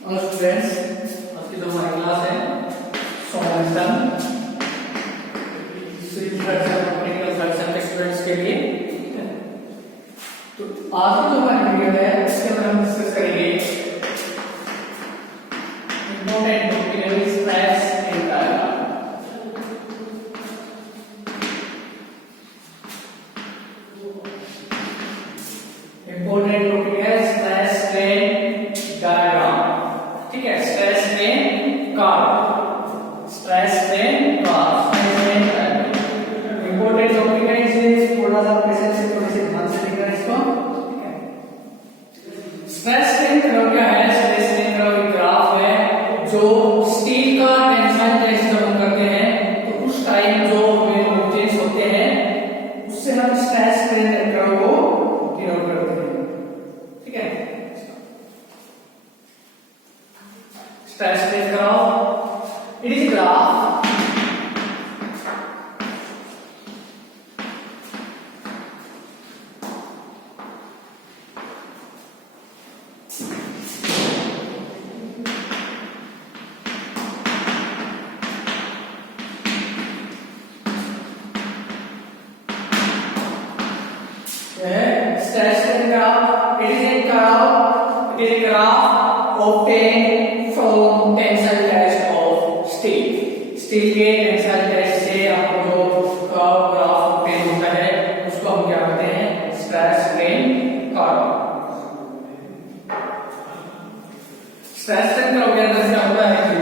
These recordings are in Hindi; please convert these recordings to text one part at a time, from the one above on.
और स्टूडेंट्स, आज की जो हमारी क्लास है सोमेंटम के स्टूडेंट्स के लिए। तो आज की जो हमारी वीडियो है उसके अंदर हम डिस्कस करेंगे इंपॉर्टेंट टॉपिक है stress and diagram. Important topic है स्ट्रेस स्ट्रेन डायग्राम। ठीक है, stress strain curve, stress strain curve, important topic है। इसे थोड़ा सा पेशेंस से थोड़ी सी ध्यान से देखना इसको। ठीक है, स्ट्रेस स्ट्रेन कर्व क्या है? स्ट्रेस स्ट्रेन कर्व एक ग्राफ है जो स्टील का टेंसाइल टेस्ट जब हम करते हैं तो उस टाइम जो चेंज होते हैं उससे हम स्ट्रेस स्ट्रेन कर्व को डिनोट करते हैं। ठीक है, stress strain curve it is graph stress strain graph. It is a graph obtained from tensile test of steel. Steel के टेंसाइल टेस्ट से आपको जो कर्व ग्राफ obtain होता है उसको हम क्या कहते हैं? Stress strain curve. Stress strain curve के अंदर क्या होता है कि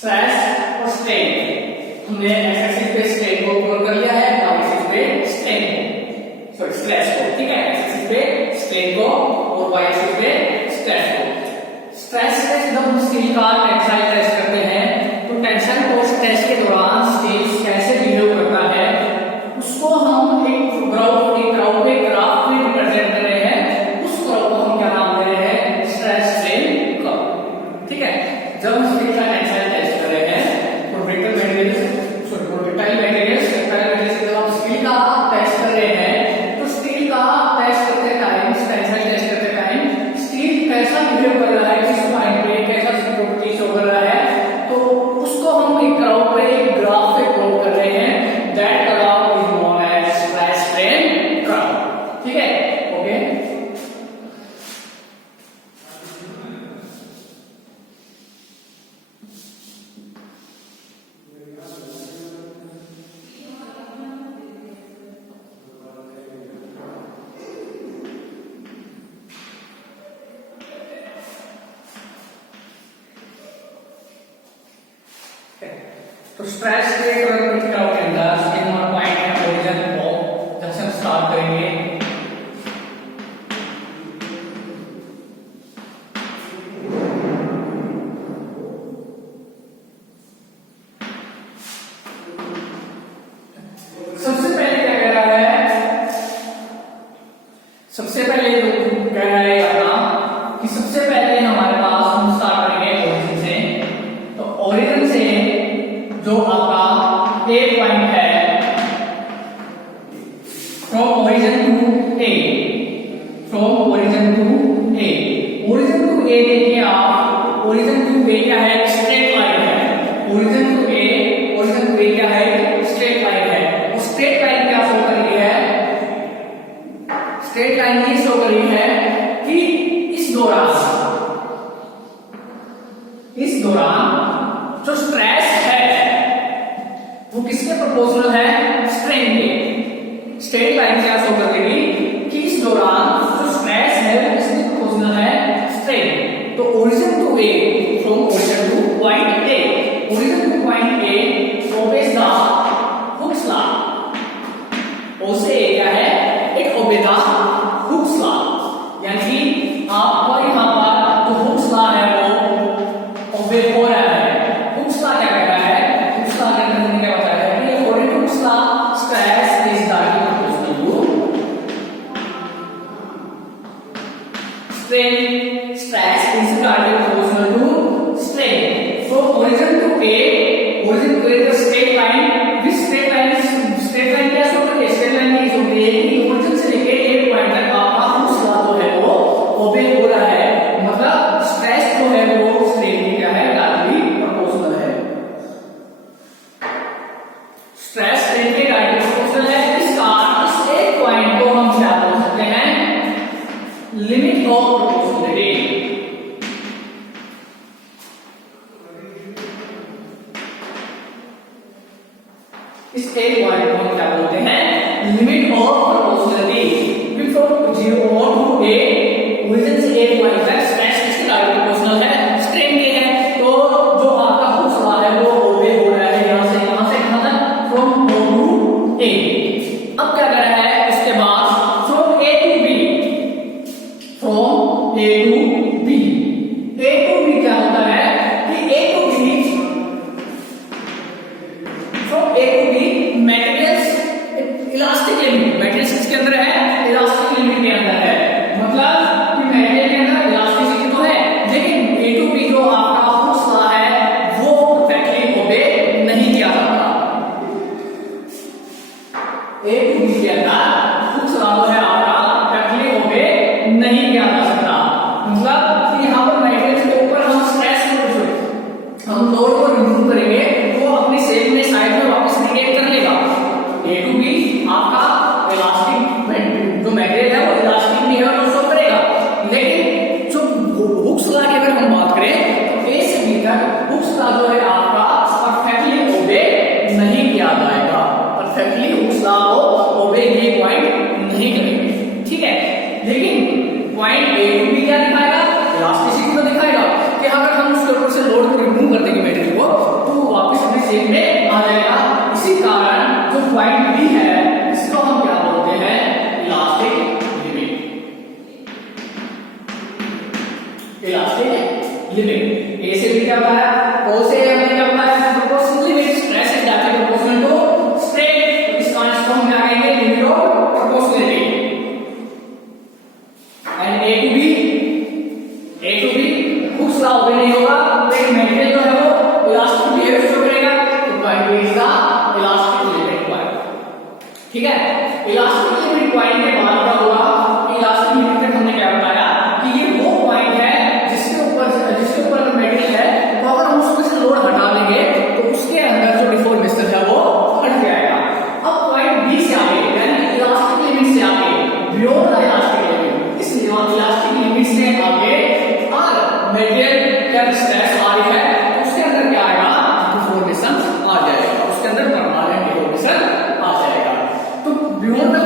स्ट्रेस और स्ट्रेन, हमने एक्स एक्सिस पे स्ट्रेन को कवर कर लिया है, वाई एक्सिस पे स्ट्रेन सॉरी स्ट्रेस को। ठीक है, एक्स एक्सिस पे स्ट्रेन को और वाई एक्सिस पे स्ट्रेस को। स्ट्रेस टेस्ट जब हम स्टील का टेंसाइल टेस्ट करते हैं तो टेंशन फोर्स टेस्ट के दौरान स्टील कैसे बिहेव करता है उसको हम एक ग्राफ पे ग्राफ में रिप्रेजेंट कर रहे हैं। उस ग्राफ को हम क्या नाम दे रहे हैं? Stress strain curve. ठीक है, जब हम स्टील का टेंसाइल टेस्ट कर रहे हैं productive material sorry productile materials textile materials जब हम स्टील का टेस्ट कर रहे हैं तो स्टील का टेस्ट करते टाइम टेंसाइल टेस्ट करते टाइम स्टील कैसा बिहेव कर रहा है, किस पॉइंट पे कैसा उसकी प्रॉपर्टी शो कर रहा है, तो उसको हम एक ग्राफ पे प्लॉट कर रहे हैं। That graph is known as stress strain curve. ठीक है, ओके। तो स्ट्रेस स्ट्रेन कर्व के अंदर सेकंड नंबर पॉइंट है ओरिजिन पॉइंट। जब से हम स्टार्ट करेंगे सबसे पहले क्या कह रहा है? सबसे पहले जो कह रहा है अपना कि सबसे पहले हमारे पास हम स्टार्ट करेंगे ओरिजिन से। तो ओरिजिन से जो आपका ए पॉइंट है from origin to A, from origin to A, origin to A देखिए आप, ओरिजिन टू ए क्या है? स्ट्रेट लाइन है। ओरिजिन टू ए क्या है? स्ट्रेट लाइन है। और स्ट्रेट लाइन क्या शो कर रही है? स्ट्रेट लाइन ये शो कर रही है कि इस दौरान जो स्ट्रेस है वो किसके प्रोपोर्शनल है? स्ट्रेन के। स्ट्रेट लाइन क्या शो कर देगी कि इस दौरान जो स्ट्रेस है वो किसके प्रोपोर्शनल है? स्ट्रेन। तो origin to A, from origin to point A, origin to point A obeys the Hooke's law। O से ए क्या है? It obey the Hooke's law, यानी कि आपको यहाँ पर जो Hooke's law है वो ओबे हो रहा है। Hooke's law क्या कह रहा है? Hooke's law के अंदर क्या बताया है कि according to Hooke's law stress is directly proportional to strain, stress is directly proportional to strain. So origin to A is the straight line. This straight line क्या होता है? Straight line is होती है कि origin से लेके एक पॉइंट तक आपका दूसरा जो है वो ओबे हो रहा है, मतलब स्ट्रेस जो है वो स्ट्रेन की क्या है, डायरेक्टली प्रोपोर्शनल है। स्ट्रेस स्ट्रेन के डायरेक्टली प्रोपोर्शनल है। इस एक पॉइंट को हम क्या बोल सकते हैं? Limit of proportionality. इस एक पॉइंट को हम क्या बोलते हैं? Limit of proportionality. From 0 to A, origin से एक पॉइंट तक स्ट्रेस किसके डायरेक्टली प्रोपोर्शनल है? स्ट्रेन के है। तो जो आपका हुक्स लॉ है वो ओबे हो रहा है यहां से कहां तक? From O to A। अब क्या कर रहा है उसके बाद? From A to B, from A to B। A to B क्या होता है कि A to B, from A to B materials elastic limit, materials किसके अंदर है? इलास्टिक लिमिट के अंदर है। मतलब कि मेटेरियल के अंदर इलास्टिसिटी तो है, लेकिन A टू B जो आपका हुक्स लॉ है वो परफेक्टली ओबे नहीं किया जाता। A टू B के अंदर हुक्स लॉ जो है आपका परफेक्टली ओबे नहीं किया जा सकता। मतलब कि यहां पर मेटेरियल के ऊपर हम स्ट्रेस हम लोड को रिमूव करेंगे तो अपनी सेम में साइड में वापस रिलेट कर लेगा। A टू B आपका इलास्टिक जो मेटेरियल है वो इलास्टिक भी है और उसको करेगा, लेकिन जो हुक्स लॉ की अगर हम बात करें तो A से B तक हुक्स लॉ जो है आपका परफेक्टली ओबे नहीं किया जाएगा। परफेक्टली हुक्स लॉ को ओबे ये पॉइंट नहीं करेंगे, ठीक है। लेकिन पॉइंट A टू B क्या दिखाएगा? इलास्टिसिटी तो दिखाएगा कि अगर हम उसके ऊपर से लोड को रिमूव कर देंगे मेटेरियल को तो वो वापस अपनी शेप में आ जाएगा। इसी कारण जो पॉइंट B है इसको हम क्या बोलते हैं? Elastic limit. Elastic limit. A से B क्या होता है? O से हमने क्या बताया? Proportional limit. Stress is directly proportional to strain. तो इस कारण को हम क्या कहेंगे? Limit of proportionality. And A to B Hooke's law obey नहीं होगा, लेकिन मेटेरियल जो है वो इलास्टिक बिहेव शो करेगा। तो point B is the elastic limit point, ठीक है। इलास्टिक लिमिट पॉइंट के बाद क्या होगा? इलास्टिक लिमिट तक हमने क्या बताया कि ये वो पॉइंट है जिसके ऊपर अगर मेटेरियल है तो अगर हम उसमें से लोड हटा देंगे तो उसके अंदर जो डिफॉर्मेशन है वो हट जाएगा। अब पॉइंट B से आगे यानी इलास्टिक लिमिट से आगे, बियॉन्ड द इलास्टिक लिमिट, इस इलास्टिक लिमिट से आगे और मेटेरियल क्या स्ट्रेस आ रही है तो उसके अंदर क्या आएगा? डिफॉर्मेशन आ जाएगा, उसके अंदर परमानेंट डिफॉर्मेशन आ जाएगा। तो बियॉन्ड द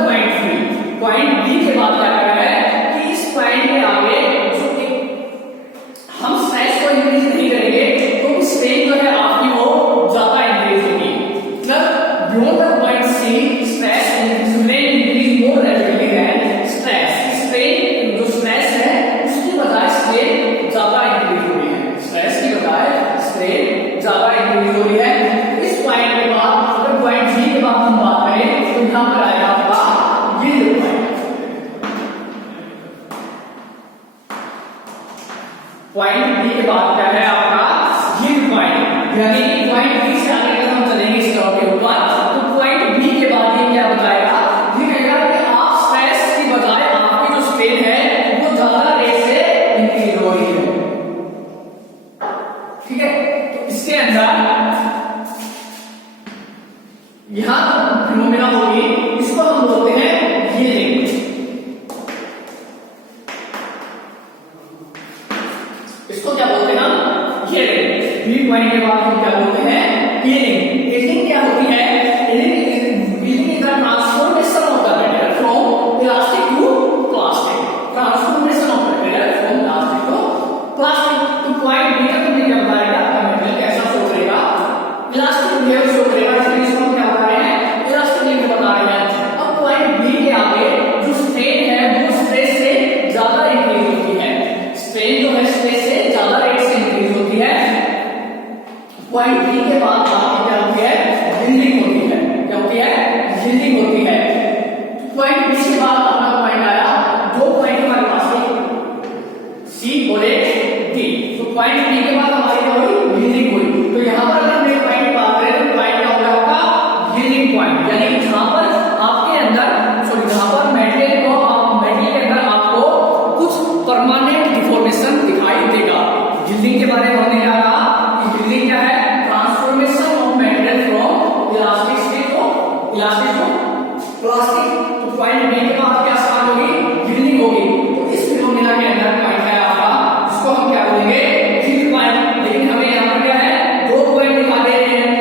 पॉइंट B के बाद क्या कर रहा है कि इस पॉइंट के आगे जो हम स्ट्रेस को इंक्रीज नहीं करेंगे तो स्ट्रेन जो है आपकी वो ज्यादा इंक्रीज होगी। मतलब beyond the point C stress increase more rapidly than stress. Strain जो स्ट्रेस है उसकी बजाय स्ट्रेन ज्यादा इंक्रीज हो रही है। स्ट्रेस की बजाय स्ट्रेन ज्यादा इंक्रीज हो रही है। इस पॉइंट के बाद अगर पॉइंट B के बाद हम बात करें तो यहां पर आएगा आपका यील्ड पॉइंट। पॉइंट B के बाद क्या है आपका? Yield point. यानी पॉइंट B से आगे अगर हम चलेंगे इस टॉप के ऊपर तो पॉइंट B के बाद ये क्या बताएगा? ये कहेगा कि आप स्ट्रेस की बजाय आपकी जो स्ट्रेन है वो ज्यादा रेट से इंक्रीज हो रही है, ठीक है। तो इसके अंदर यहां फिनोमेना होगी, इसको हम बोलते हैं यील्डिंग। इसको क्या बोलते हैं हम? यील्डिंग। B पॉइंट के बाद हम क्या बोलते हैं? यील्डिंग। यील्डिंग क्या होती है? प्लास्टिक, तो पॉइंट बी के बाद क्या स्टार्ट होगी, यील्डिंग होगी। तो इस फिनोमेना के अंदर पॉइंट है आपका, इसको हम क्या बोलेंगे, यील्ड पॉइंट। लेकिन हमें यहाँ पर क्या है, दो पॉइंट दिखा दे रहे हैं,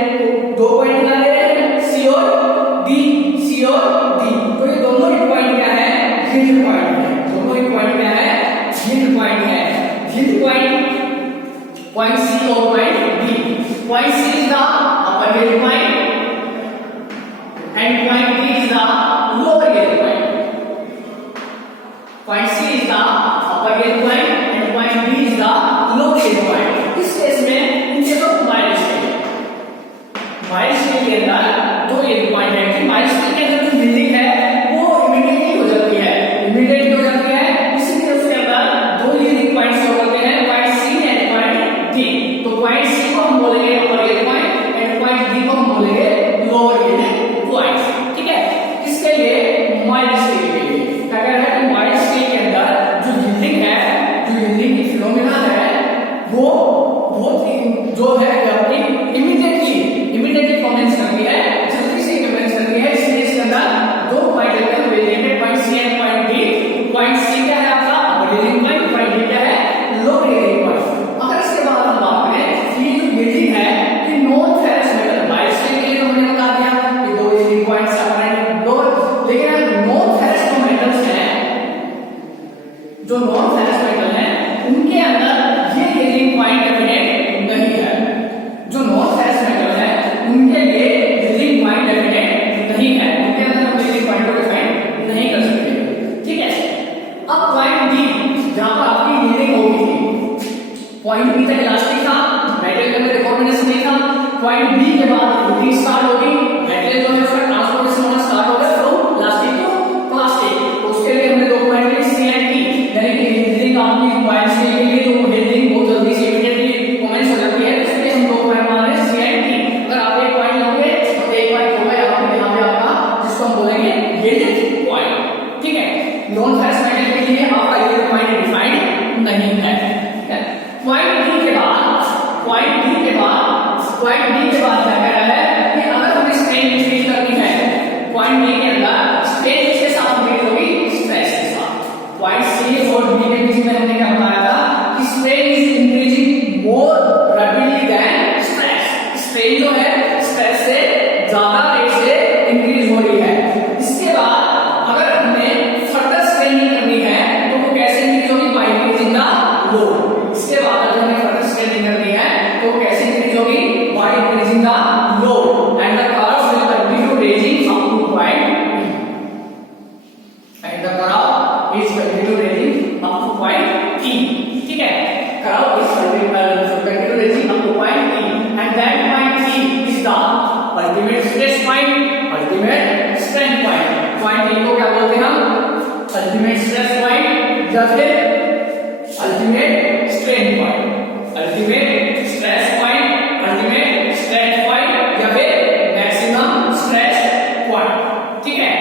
दो पॉइंट दिखा दे रहे हैं, सी और डी, सी और डी। तो ये दोनों ही पॉइंट क्या है, यील्ड पॉइंट है। दोनों ही पॉइंट क्या है, यील्ड पॉइंट है। यील्ड पॉइंट सी और point D. Point C is the upper yield point and point D is the lower yield point. Point C is the upper yield point and point D is the lower yield point. इस केस में इनके तो माइनस के अंदर दो yield point है कि माइनस के अंदर जो yielding है वो इमीडिएटली हो जाती है, इमीडिएटली हो जाती है। इसलिए उसके अंदर दो yielding points हो जाते हैं, point C and point D। तो point C को हम बोलेंगे upper yield point and point D को हम बोलेंगे lower yield point। ठीक है, इसके लिए माइनस के लिए क्या कह रहा है कि माइनस के अंदर जो यील्डिंग है, जो यील्डिंग की फिनोमेना है वो बहुत जो है अपनी इमीडिएटली कमेंस करती है, जल्दी से कमेंस करती है। इसलिए इसके अंदर दो पॉइंट लेते हैं, variable point C and point D. Point C क्या है आपका upper yielding point, point D क्या है लोअर यील्डिंग पॉइंट। अगर इसके बाद हम बात करें ये जो यील्डिंग है कि नॉन फेरस मेटल, माइनस के लिए हमने बता दिया कि दो यील्डिंग पॉइंट्स अपर लोअर। लेकिन नॉन फेरस जो मेटल्स हैं, जो नॉन फेरस मेटल हैं उनके अंदर ये यील्डिंग पॉइंट डेफिनेट नहीं है। जो नॉन फेरस मेटल है उनके लिए यील्डिंग पॉइंट डेफिनेट नहीं है, उनके अंदर हम यील्डिंग पॉइंट को डिफाइन नहीं कर सकते। ठीक है, अब पॉइंट डी जहां पर आपकी यील्डिंग होगी थी, पॉइंट बी तक इलास्टिक था, मेटल के अंदर डिफॉर्मेशन नहीं था। पॉइंट बी के बाद यील्डिंग स्टार्ट होगी, मेटल जो है उसका ट्रांसफॉर्मेशन होना स्टार्ट होगा फ्रॉम इलास्टिक टू प्लास्टिक। तो उसके लिए हमने दो पॉइंट लिए सी एंड डी, यानी कि यील्डिंग आपकी पॉइंट सी के लिए तो यील्डिंग बहुत जल्दी से इमीडिएटली कमेंस हो जाती है, इसलिए हम दो पॉइंट मान रहे हैं सी एंड डी। अगर आप एक पॉइंट लोगे तो एक पॉइंट होगा यहाँ पे आपका, जिसको हम बोलेंगे यील्ड पॉइंट। ठीक है, नॉन फेरस मेटल के लिए आपका यील्ड पॉइंट डिफाइंड नहीं है। पॉइंट डी के बाद क्या कह रहा है कि अगर हमें स्ट्रेन इंक्रीज करनी है, पॉइंट डी के अंदर स्ट्रेन किसके साथ इंक्रीज होगी, स्ट्रेस के साथ। पॉइंट सी और डी के बीच में हमने क्या बताया था कि strain is increasing more rapidly than stress. Strain जो है स्ट्रेस से ज्यादा रेट से इंक्रीज हो रही है। इसके बाद अगर हमें फर्दर स्ट्रेनिंग करनी है तो वो कैसे इंक्रीज होगी, बाय इंक्रीजिंग द लोड। इसके बाद अगर हमें फर्दर स्ट्रेनिंग करनी है तो कैसे इंक्रीज होगी, by increasing the load and the curve will continue raising up to point E and the curve is continue raising up to point E। ठीक है, curve is continue raising up to point E and that point E is the ultimate stress point, ultimate strain point। point E को क्या बोलते हैं हम, ultimate stress point या फिर ultimate strain point। ultimate stress point, ultimate strain point या फिर maximum stress point। ठीक है,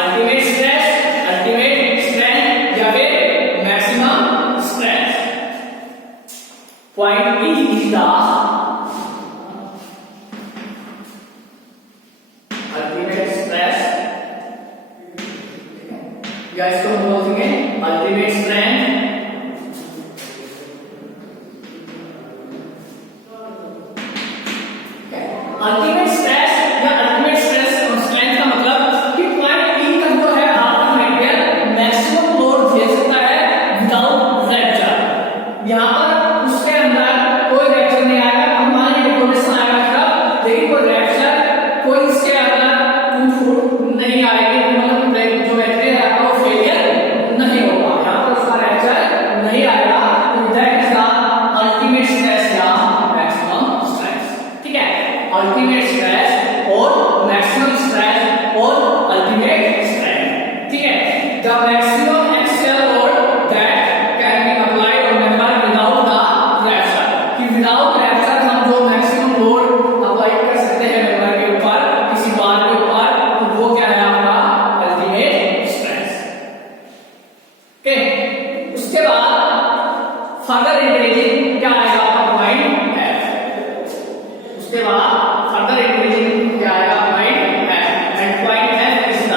ultimate stress, ultimate strain या फिर maximum stress। point E is the ultimate stress या इसको हम बोलेंगे ultimate strain अल्टीमेट स्ट्रेस या अल्टीमेट स्ट्रेस स्ट्रेंथ का मतलब कि पॉइंट ई तक जो है आपका मटेरियल मैक्सिमम लोड झेल सकता है विदाउट फ्रैक्चर। यहाँ पर उसके अंदर कोई फ्रैक्चर नहीं आएगा, हम मान लीजिए डिफॉर्मेशन आएगा, लेकिन कोई फ्रैक्चर कोई इसके अंदर टूट नहीं आएगी, मतलब जो मटेरियल है आपका वो फेलियर नहीं होगा, यहाँ पर उसका फ्रैक्चर नहीं आएगा। That is the ultimate stress या मैक्सिमम स्ट्रेस। ठीक है, अल्टीमेट स्ट्रेस और मैक्सिमम स्ट्रेस और अल्टीमेट स्ट्रेन। ठीक है, the maximum axial load that can be applied on member without the fracture. कि विदाउट फ्रैक्चर हम जो मैक्सिमम लोड अप्लाई कर सकते हैं मेंबर के ऊपर, किसी बार के ऊपर, तो वो क्या है आपका अल्टीमेट स्ट्रेस। ओके, उसके बाद फर्दर इंक्रीजिंग क्या आएगा आपका पॉइंट F। उसके बाद फर्दर इंक्रीजिंग क्या आएगा point F and point F is the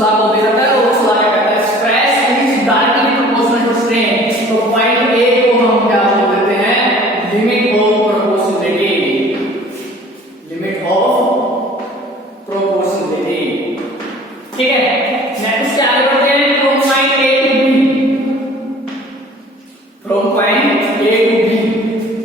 law को दे देता है और उस लॉ क्या कहता है stress is directly proportional to strain. तो पॉइंट ए को हम क्या बोल देते हैं limit of proportionality, limit of proportionality. ठीक है, नेक्स्ट आगे बढ़ते हैं from point A to B, from point A to B.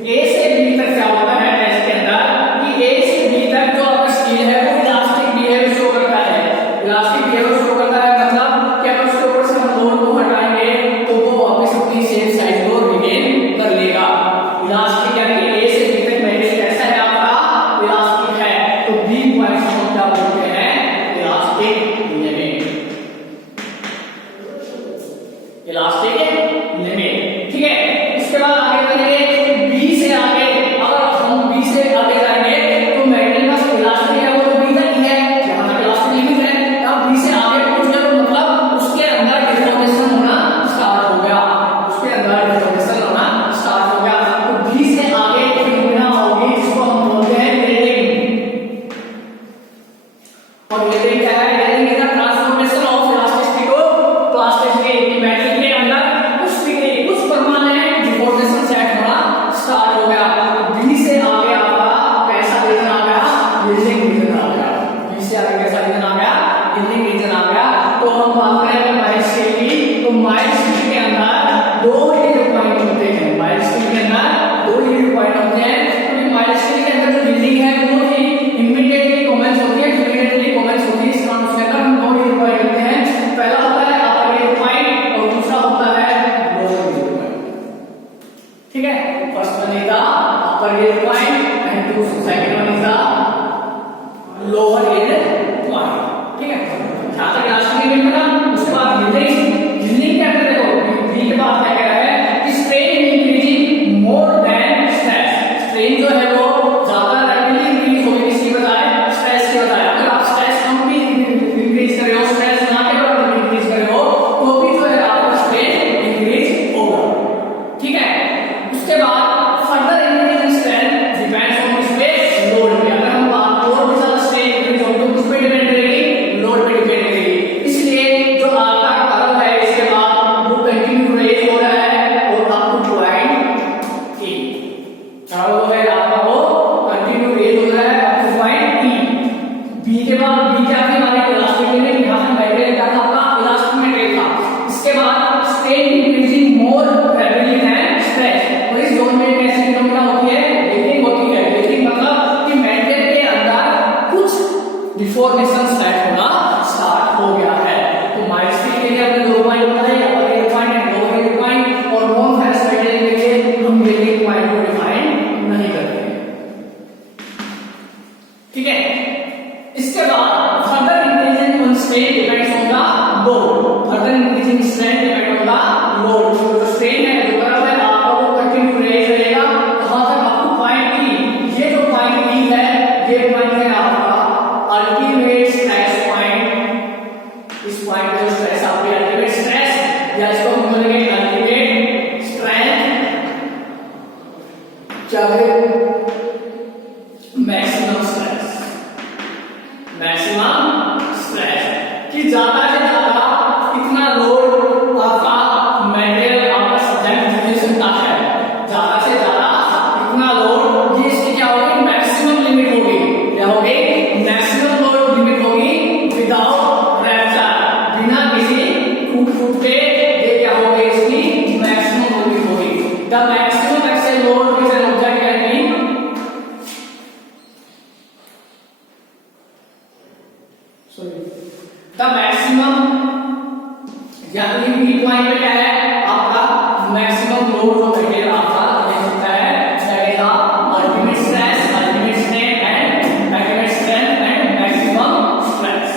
A से बी तक क्या होता है टेस्ट के अंदर कि ए से बी तक जो आपका स्टील है वो इलास्टिक बिहेवियर शो करता है, इलास्टिक बिहेवियर शो करता है मतलब कि अगर उसके ऊपर से हम लोड को हटाएंगे तो वो वापस अपनी सेम साइज को रिगेन कर लेगा। इलास्टिक यानी ए से बी तक मैटेरियल कैसा है आपका इलास्टिक है, तो बी पॉइंट को क्या बोलते हैं इलास्टिक लिमिट, इलास्टिक लिमिट। ठीक है, इसके बाद आगे बढ़ेंगे बी से आगे। अगर हम बी से आगे जाएंगे तो मैटेरियल का इलास्टिक है वो तो बी तक ही है, यहां तक इलास्टिक लिमिट है। अब बी से आगे कुछ तो मतलब उसके अंदर डिफॉर्मेशन होना स्टार्ट हो गया, उसके अंदर डिफॉर्मेशन होना स्टार्ट हो गया। तो बी से आगे फिनोमेना होगी जिसको हम बोलते हैं ग्रेडिंग। और ग्रेडिंग क्या है? Grading is the transformation of elasticity to plasticity. Material के अंदर कुछ परमानेंट डिफॉर्मेशन सेट होना स्टार्ट हो गया। बी से आगे आपका कैसा रीजन आ गया? यील्डिंग रीजन आ गया। बी से आगे कैसा रीजन आ गया? यील्डिंग रीजन आ गया। तो हम बात करें माइल्ड स्टील की, तो माइल्ड स्टील के अंदर दो यील्ड पॉइंट होते हैं। माइल्ड स्टील के अंदर दो यील्ड पॉइंट होते हैं, क्योंकि माइल्ड स्टील के अंदर जो यील्डिंग है वो ही इमीडिएटली कमेंस होती है, इमीडिएटली कमेंस होती है। इस कारण उसके अंदर दो यील्ड पॉइंट होते हैं। पहला होता है अपर यील्ड पॉइंट और दूसरा होता है लोअर यील्ड पॉइंट। ठीक है, first one is the upper yield point and second one is the lower yield point. ठीक है, जहां तक इलास्टिक लिमिट था। उसके बाद यील्डिंग क्या करते हो बी के बाद क्या कह रहा है कि strain increasing more than stress. Strain जो है वो ज्यादा रैपिडली इंक्रीज होगी किसकी बजाय? स्ट्रेस की बजाय। अगर आप स्ट्रेस कम भी इंक्रीज कर रहे हो, स्ट्रेस ना के बराबर इंक्रीज कर रहे हो तो भी जो है आपका स्ट्रेन इंक्रीज होगा। ठीक है, उसके बाद further increase in strength depends on किस पे? लोड पे। अगर हम बात और भी ज्यादा स्ट्रेन इंक्रीज हो तो किस पे डिपेंड करेगी? लोड पे डिपेंड करेगी। इसलिए जो आपका कर्व है इसके बाद वो कंटिन्यू रेज हो रहा है और up to point E. Curve है आपका वो कंटिन्यू रेज हो रहा है up to point E. B के बाद बी क्या थी हमारी इलास्टिक लिमिट, यहां से मैटेरियल क्या था आपका इलास्टिक मटेरियल था। इसके बाद strain increasing more rapidly than stress. और इस जोन में कैसी फिनोमेना होती है? यील्डिंग होती है। यील्डिंग मतलब कि मैटेरियल के अंदर कुछ डिफॉर्मेशन सेट होना स्टार्ट हो गया है। तो माइल्ड स्टील के लिए अपने दो पॉइंट होता है, upper yield point and lower yield point. और नॉन फेरस मैटेरियल के लिए हम यील्डिंग पॉइंट को डिफाइन नहीं करते। ठीक है, इसके बाद further increasing on strain depends on the load. Further increasing strain depend on the load. जो स्ट्रेन है जो कर्व है आपका वो कंटिन्यू रेज रहेगा कहां तक? अप टू पॉइंट ई। ये जो पॉइंट ई है ये पॉइंट है आपका अल्टीमेट स्ट्रेस पॉइंट। इस पॉइंट पे जो स्ट्रेस आपकी अल्टीमेट स्ट्रेस या इसको हम बोलेंगे अल्टीमेट स्ट्रेंथ चाहे मैक्सिमम स्ट्रेस, मैक्सिमम स्ट्रेस कि ज्यादा से ज्यादा कितना लोड आपका मैटेरियल आपका सब्जेक्ट दे सकता है। ज्यादा से ज्यादा कितना लोड, ये इसकी क्या होगी? मैक्सिमम लिमिट होगी। क्या होगी? मैक्सिमम लोड लिमिट होगी विदाउट रैप्चर, बिना किसी टूट के। ये क्या होगी? इसकी मैक्सिमम लिमिट होगी। The maximum excel load is an object can be the maximum यानी बी पॉइंट पे क्या है आपका मैक्सिमम लोड जो मटेरियल आपका ले सकता है, that is ultimate stress, ultimate strain and maximum strength and maximum stress.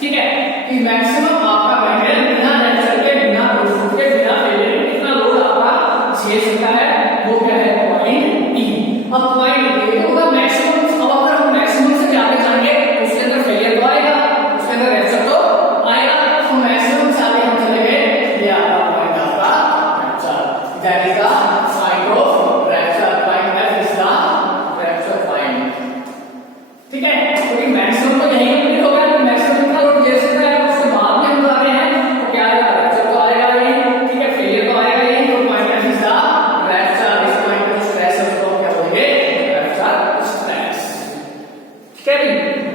ठीक है, कि मैक्सिमम आपका मटेरियल बिना रैप्चर के, बिना टूट के, बिना फेलियर के कितना लोड आपका झेल सकता है, वो क्या है? पॉइंट ई। अब पॉइंट ए होगा मैक्सिमम। अब अगर हम मैक्सिमम से आगे जाएंगे तो उसके अंदर फेलियर तो आएगा, उसके अंदर रैप्चर तो आएगा। तो मैक्सिमम से आगे हम चले गए, ये आपका पॉइंट आपका rapture, that is the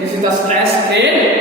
this is the stress strain